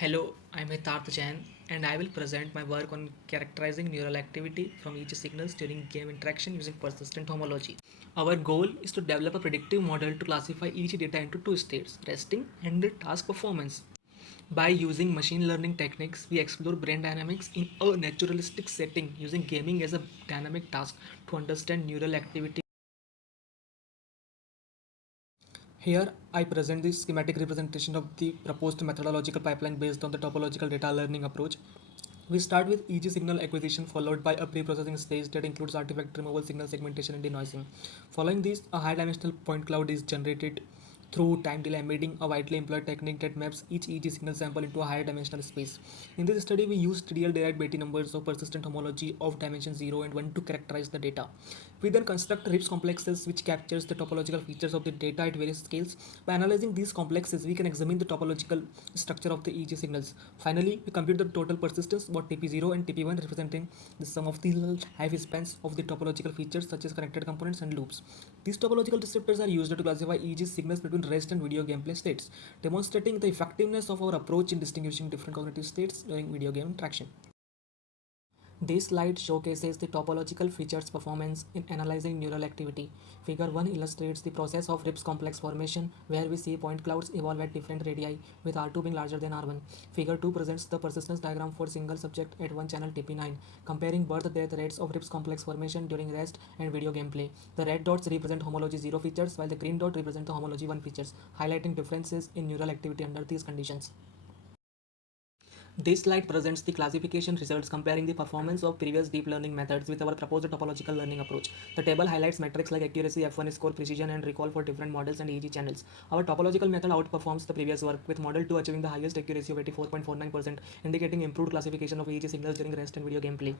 Hello, I'm Hitarth Jain and I will present my work on characterizing neural activity from each signals during game interaction using persistent homology. Our goal is to develop a predictive model to classify each data into two states, resting and the task performance. By using machine learning techniques, we explore brain dynamics in a naturalistic setting using gaming as a dynamic task to understand neural activity. Here, I present the schematic representation of the proposed methodological pipeline based on the topological data learning approach. We start with EG signal acquisition followed by a pre-processing stage that includes artifact removal, signal segmentation, and denoising. Following this, a high-dimensional point cloud is generated through time delay embedding, a widely employed technique that maps each EG signal sample into a higher dimensional space. In this study, we used TDL derived Betti numbers of persistent homology of dimension 0 and 1 to characterize the data. We then construct RIPS complexes which captures the topological features of the data at various scales. By analyzing these complexes, we can examine the topological structure of the EG signals. Finally, we compute the total persistence, about TP0 and TP1, representing the sum of the half spans of the topological features such as connected components and loops. These topological descriptors are used to classify EG signals between rest and video gameplay states, demonstrating the effectiveness of our approach in distinguishing different cognitive states during video game interaction. This slide showcases the topological features performance in analyzing neural activity. Figure 1 illustrates the process of RIPS complex formation, where we see point clouds evolve at different radii, with R2 being larger than R1. Figure 2 presents the persistence diagram for single subject at one channel TP9, comparing birth-death rates of RIPS complex formation during rest and video gameplay. The red dots represent homology 0 features, while the green dot represent the homology 1 features, highlighting differences in neural activity under these conditions. This slide presents the classification results comparing the performance of previous deep learning methods with our proposed topological learning approach. The table highlights metrics like accuracy, F1 score, precision, and recall for different models and EEG channels. Our topological method outperforms the previous work, with model 2 achieving the highest accuracy of 84.49%, indicating improved classification of EEG signals during rest and video gameplay.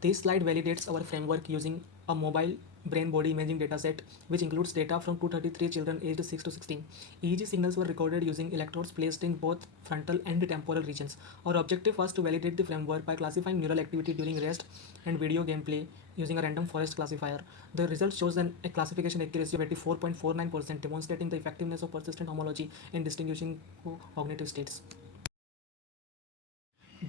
This slide validates our framework using a mobile brain body imaging dataset, which includes data from 233 children aged 6 to 16. EEG signals were recorded using electrodes placed in both frontal and temporal regions. Our objective was to validate the framework by classifying neural activity during rest and video gameplay using a random forest classifier. The result shows a classification accuracy of 84.49%, demonstrating the effectiveness of persistent homology in distinguishing cognitive states.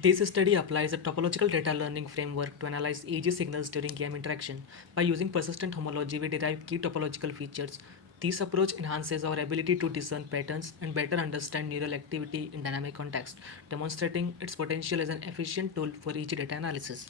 This study applies a topological data learning framework to analyze EEG signals during game interaction. By using persistent homology, we derive key topological features. This approach enhances our ability to discern patterns and better understand neural activity in dynamic context, demonstrating its potential as an efficient tool for EEG data analysis.